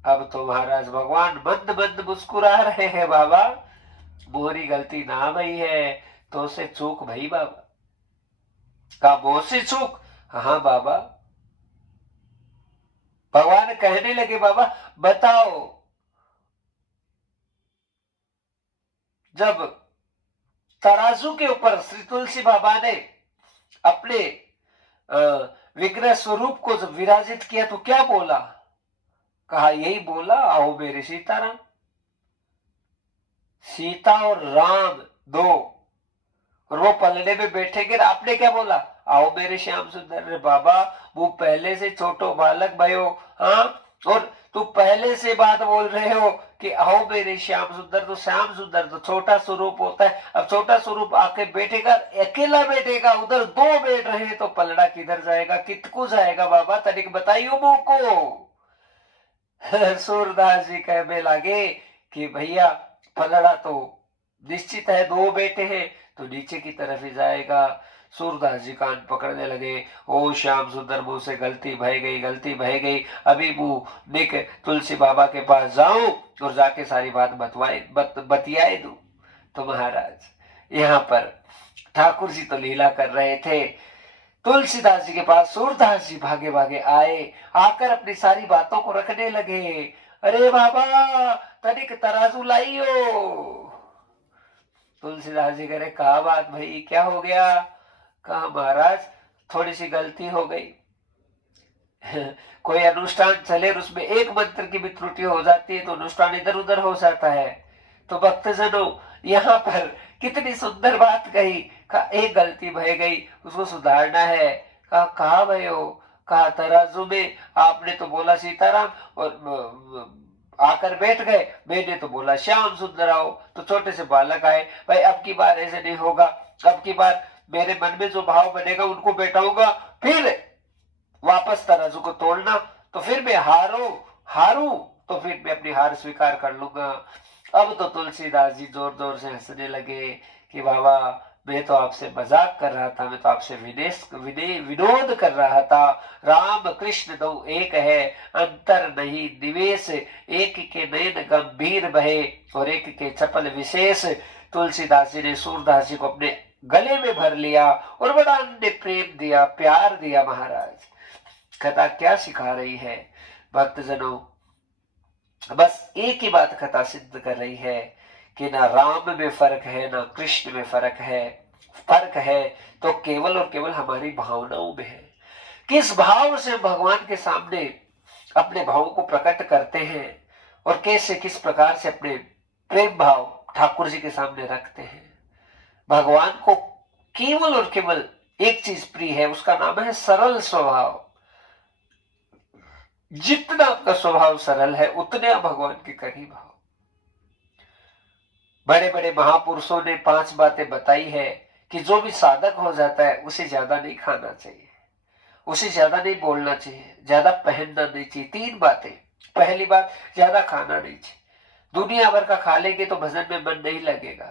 अब तो महाराज भगवान मंद मंद मुस्कुरा रहे हैं, बाबा मोरी गलती ना भई है, तो से चूक भई बाबा। का मोसे चूक? हाँ बाबा। भगवान कहने लगे, बाबा बताओ, जब तराजू के ऊपर श्री तुलसी बाबा ने अपने विग्रह स्वरूप को जब विराजित किया तो क्या बोला? कहा यही बोला, आओ मेरे सीताराम। सीता और राम दो, और वो पलड़े में बैठेंगे। आपने क्या बोला? आओ मेरे श्याम सुंदर। रे बाबा वो पहले से छोटो बालक भयो, हाँ, और तू पहले से बात बोल रहे हो कि आओ मेरे श्याम सुंदर। तो श्याम सुंदर तो छोटा स्वरूप होता है। अब छोटा स्वरूप आके बैठेगा, अकेला बैठेगा, उधर दो बैठ रहे हैं, तो पलड़ा किधर जाएगा, कितकू जाएगा बाबा? तनिक बताइयो मोको। सूरदास जी कहने लगे कि भैया पलड़ा तो निश्चित है, दो बेटे हैं तो नीचे की तरफ ही जाएगा। सूरदास जी कान पकड़ने लगे, ओ श्याम सुंदर मुंह से गलती भय गई, गलती भय गई, अभी मुंह निक तुलसी बाबा के पास जाऊं और जाके सारी बात बतियाए दूं। तो महाराज यहाँ पर ठाकुर जी तो लीला कर रहे थे, तुलसीदास जी के पास सूरदास जी भागे भागे आए, आकर अपनी सारी बातों को रखने लगे। अरे बाबा तनिक तराजू लाइयो। तुलसीदास जी कह रहे, कहा बात भाई, क्या हो गया? कहा महाराज थोड़ी सी गलती हो गई। कोई अनुष्ठान चले और उसमें एक मंत्र की भी त्रुटि हो जाती है तो अनुष्ठान इधर उधर हो जाता है। तो भक्तजनों यहाँ पर कितनी सुंदर बात कही। कहा एक गलती भय गई, उसको सुधारना है। कहा भयो? कहा तराजू में आपने तो बोला सीताराम और आकर बैठ गए, मैंने तो बोला श्याम सुंदर आओ, तो छोटे से बालक आए। भाई अब की बार ऐसे नहीं होगा, अब की बार मेरे मन में जो भाव बनेगा उनको बैठाऊंगा, फिर वापस तराजू को तोड़ना, तो फिर मैं हारू तो फिर मैं अपनी हार स्वीकार कर लूंगा। अब तो तुलसीदास जी जोर जोर से हंसने लगे कि बाबा मैं तो आपसे मजाक कर रहा था, मैं तो आपसे विनोद कर रहा था। राम कृष्ण दो एक है, अंतर नहीं निवेश, एक के नयन गंभीर बहे और एक के चपल विशेष। तुलसीदास जी ने सूरदास जी को अपने गले में भर लिया और बड़ा अन्य प्रेम दिया, प्यार दिया। महाराज कथा क्या सिखा रही है भक्तजनों? बस एक ही बात कथा सिद्ध कर रही है कि ना राम में फर्क है ना कृष्ण में फर्क है। फर्क है तो केवल और केवल हमारी भावनाओं में है। किस भाव से हम भगवान के सामने अपने भावों को प्रकट करते हैं और कैसे किस प्रकार से अपने प्रेम भाव ठाकुर जी के सामने रखते हैं। भगवान को केवल और केवल एक चीज प्रिय है, उसका नाम है सरल स्वभाव। जितना आपका स्वभाव सरल है उतने आप भगवान के करीब हो। बड़े बड़े महापुरुषों ने 5 बातें बताई है कि जो भी साधक हो जाता है उसे ज्यादा नहीं खाना चाहिए, उसे ज्यादा नहीं बोलना चाहिए, ज्यादा पहनना नहीं चाहिए। 3 बातें। पहली बात, ज्यादा खाना नहीं चाहिए। दुनिया भर का खा लेंगे तो भजन में मन नहीं लगेगा।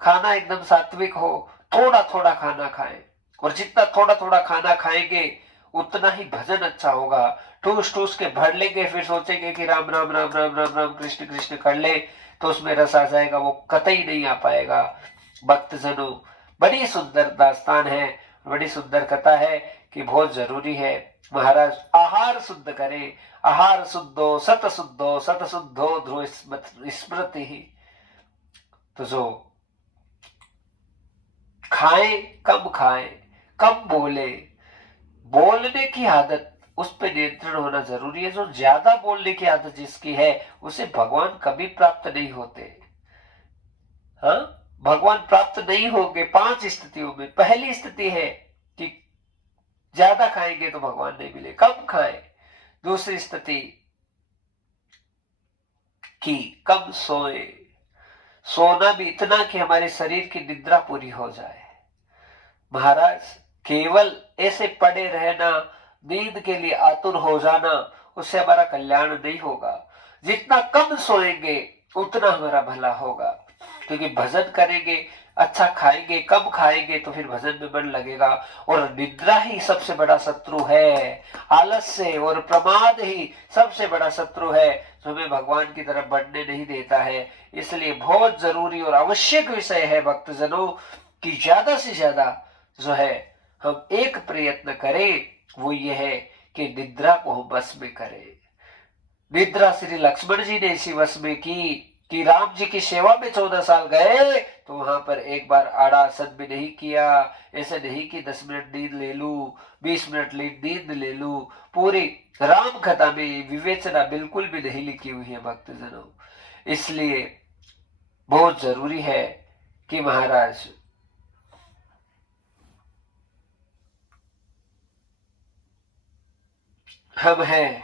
खाना एकदम सात्विक हो, थोड़ा थोड़ा खाना खाएं, और जितना थोड़ा थोड़ा खाना खाएंगे उतना ही भजन अच्छा होगा। ठूस ठूस के भर लेंगे, फिर सोचेंगे कि राम राम राम राम राम राम कृष्ण कृष्ण कर ले तो उसमें रस आ जाएगा, वो कतई नहीं आ पाएगा। भक्तजनों, बड़ी सुंदर दास्तान है, बड़ी सुंदर कथा है कि बहुत जरूरी है महाराज आहार शुद्ध करें। आहार शुद्धो सत शुद्धो सत शुद्धो ध्रुव स्मृति ही। तो जो खाएं कम खाएं, कम बोले, बोलने की आदत उस पर नियंत्रण होना जरूरी है। जो ज्यादा बोलने की आदत जिसकी है उसे भगवान कभी प्राप्त नहीं होते। हाँ, भगवान प्राप्त नहीं होंगे 5 स्थितियों में। पहली स्थिति है कि ज्यादा खाएंगे तो भगवान नहीं मिले, कम खाएं। दूसरी स्थिति कि कम सोए, सोना भी इतना कि हमारे शरीर की निद्रा पूरी हो जाए। महाराज केवल ऐसे पड़े रहना, नींद के लिए आतुर हो जाना, उससे हमारा कल्याण नहीं होगा। जितना कम सोएंगे उतना हमारा भला होगा, क्योंकि भजन करेंगे, अच्छा खाएंगे, कम खाएंगे तो फिर भजन में मन लगेगा। और निद्रा ही सबसे बड़ा शत्रु है, आलस्य और प्रमाद ही सबसे बड़ा शत्रु है जो हमें भगवान की तरफ बढ़ने नहीं देता है। इसलिए बहुत जरूरी और आवश्यक विषय है भक्तजनों कि ज्यादा से ज्यादा जो है हम एक प्रयत्न करें, वो ये है कि निद्रा को हम वश में करें। निद्रा श्री लक्ष्मण जी ने इसी वश में की कि राम जी की सेवा में 14 साल गए तो वहां पर एक बार आड़ा आसन भी नहीं किया। ऐसे नहीं कि 10 मिनट नींद ले लू, 20 मिनट नींद ले लू। पूरी राम कथा में विवेचना बिल्कुल भी नहीं लिखी हुई है भक्तजनों। इसलिए बहुत जरूरी है कि महाराज हम हैं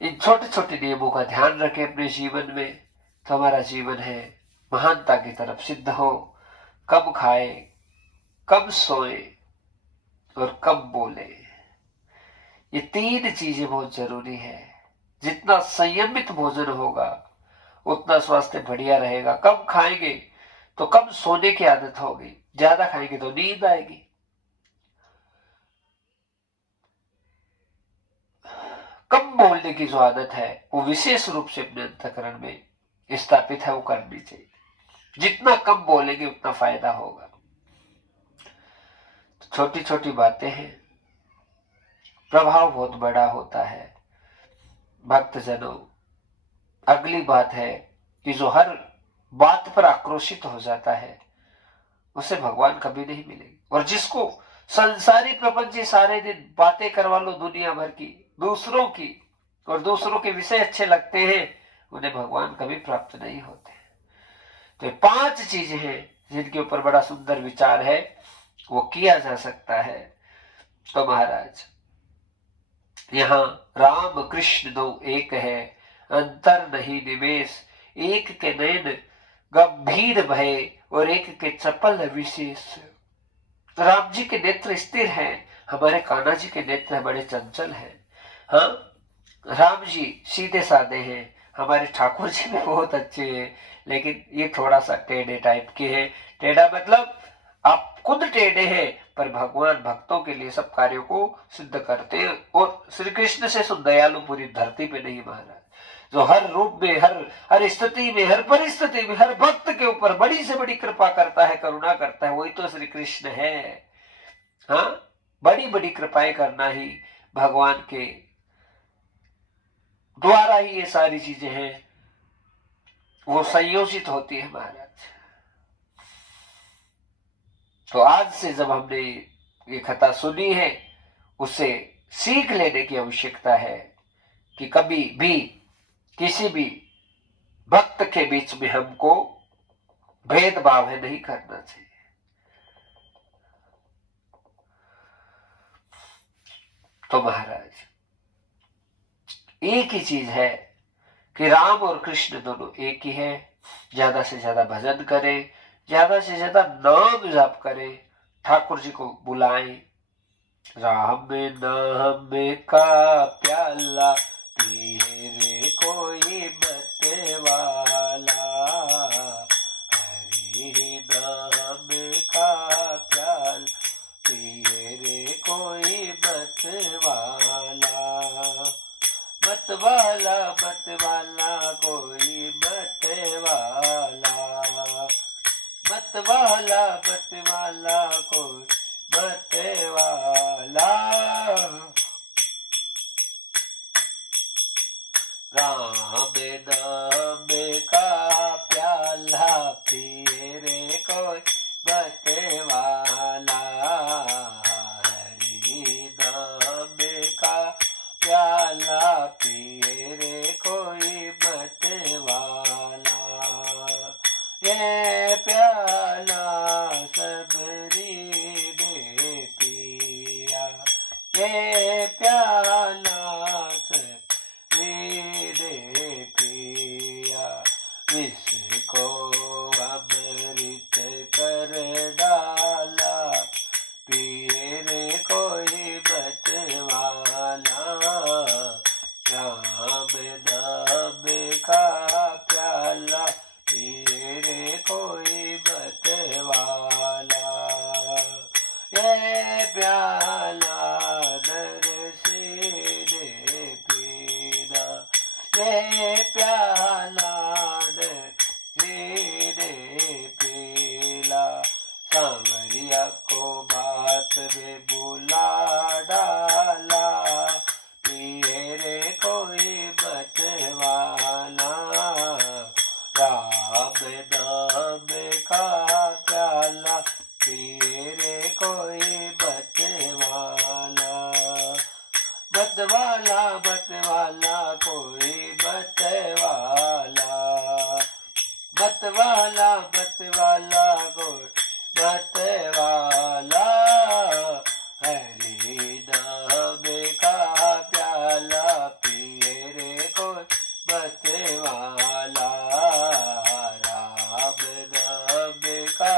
इन छोटे छोटे नियमों का ध्यान रखें अपने जीवन में, तो हमारा जीवन है महानता की तरफ सिद्ध हो। कम खाए, कम सोए और कम बोले, ये 3 चीजें बहुत जरूरी है। जितना संयमित भोजन होगा उतना स्वास्थ्य बढ़िया रहेगा। कम खाएंगे तो कम सोने की आदत होगी, ज्यादा खाएंगे तो नींद आएगी। कम बोलने की जो आदत है वो विशेष रूप से अपने अंतःकरण में स्थापित है, वो करनी चाहिए। जितना कम बोलेंगे उतना फायदा होगा। तो छोटी छोटी बातें हैं, प्रभाव बहुत बड़ा होता है भक्तजनों। अगली बात है कि जो हर बात पर आक्रोशित हो जाता है उसे भगवान कभी नहीं मिलेंगे। और जिसको संसारी प्रपंच सारे दिन बातें करवा लो दुनिया भर की, दूसरों की, और दूसरों के विषय अच्छे लगते हैं, उन्हें भगवान कभी प्राप्त नहीं होते। तो 5 चीजें हैं जिनके ऊपर बड़ा सुंदर विचार है, वो किया जा सकता है। तो महाराज यहाँ राम कृष्ण दो एक है, अंतर नहीं निमेष, एक के नयन गंभीर भय और एक के चपल विशेष। राम जी के नेत्र स्थिर हैं, हमारे कान्हा जी के नेत्र बड़े चंचल हैं। हाँ, राम जी सीधे साधे हैं, हमारे ठाकुर जी भी बहुत अच्छे हैं, लेकिन ये थोड़ा सा टेढ़े टाइप के हैं। टेढ़ा मतलब आप खुद टेढ़े हैं, पर भगवान भक्तों के लिए सब कार्यों को सिद्ध करते हैं। और श्री कृष्ण से दयालु पूरी धरती पे नहीं महाराज। जो हर रूप में, हर स्थिति में, हर परिस्थिति में, हर भक्त के ऊपर बड़ी से बड़ी कृपा करता है, करुणा करता है, वही तो श्री कृष्ण है। हाँ, बड़ी बड़ी कृपाएं करना ही भगवान के द्वारा ही ये सारी चीजें हैं, वो संयोजित होती है महाराज। तो आज से जब हमने ये कथा सुनी है, उससे सीख लेने की आवश्यकता है कि कभी भी किसी भी भक्त के बीच में हमको भेदभाव है नहीं करना चाहिए। तो महाराज एक ही चीज है कि राम और कृष्ण दोनों एक ही है। ज्यादा से ज्यादा भजन करें, ज्यादा से ज्यादा नाम जाप करें, ठाकुर जी को बुलाएं। राम नाम का प्याला पिए रे कोई मत वाला, हरि नाम का प्याला पिए रे कोई मत वाला, मत वाला कोई मत वाला, मत वाला कोई मत वाला। राम नाम का प्याला पिए रे कोई मत वाला, हरि नाम का प्याला पिए रे कोई मत वाला। ये प्याला सबरी ने पिया, ये प्याला सबरी ने पिया, इसको अमृत कर डाला पिए रे कोई मत वाला। राम नाम का प्याला पिए रे कोई मत वाला, ये प्याला नरसिंह ने पीना, ये प्याला नरसिंह ने पीला, सांवरिया को बात में बुला डाला पिए रे कोई मत वाला। राम नाम का प्याला पिए रे कोई मत वाला, मत वाला कोई मत वाला, मत वाला कोई मत वाला। हरि नाम का प्याला पिए रे कोई मत वाला, राम नाम का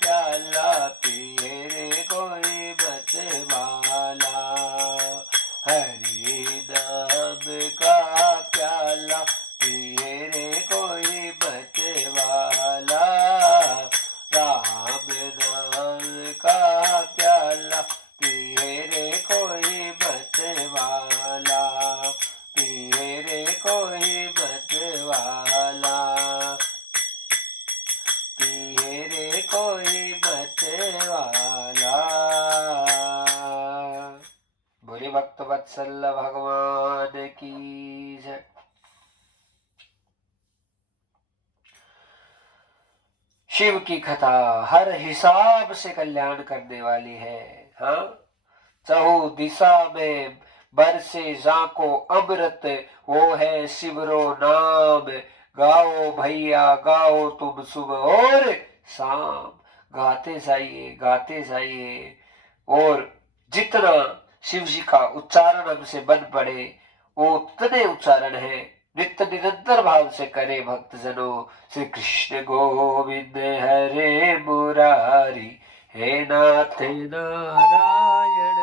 प्याला पिए रे कोई मत वाला, हरि नाम का प्याला पिए रे कोई मत वाला, राम नाम का प्याला पिए रे कोई मत वाला, पिए रे कोई मत वाला, पिए रे कोई मत वाला। बोले भक्त वत्सल भगवान की जय। शिव की कथा हर हिसाब से कल्याण करने वाली है। हाँ, चहु दिशा में बरसे जाको अमृत, वो है शिवरो नाम। गाओ भैया गाओ तुम सुबह और शाम, गाते जाइए और जितना शिव जी का उच्चारण हमसे बन पड़े वो उतने उच्चारण है, नित्य निरंतर भाव से करे भक्तजनों। श्री कृष्ण गोविंद हरे मुरारी, हे नाथ नारायण।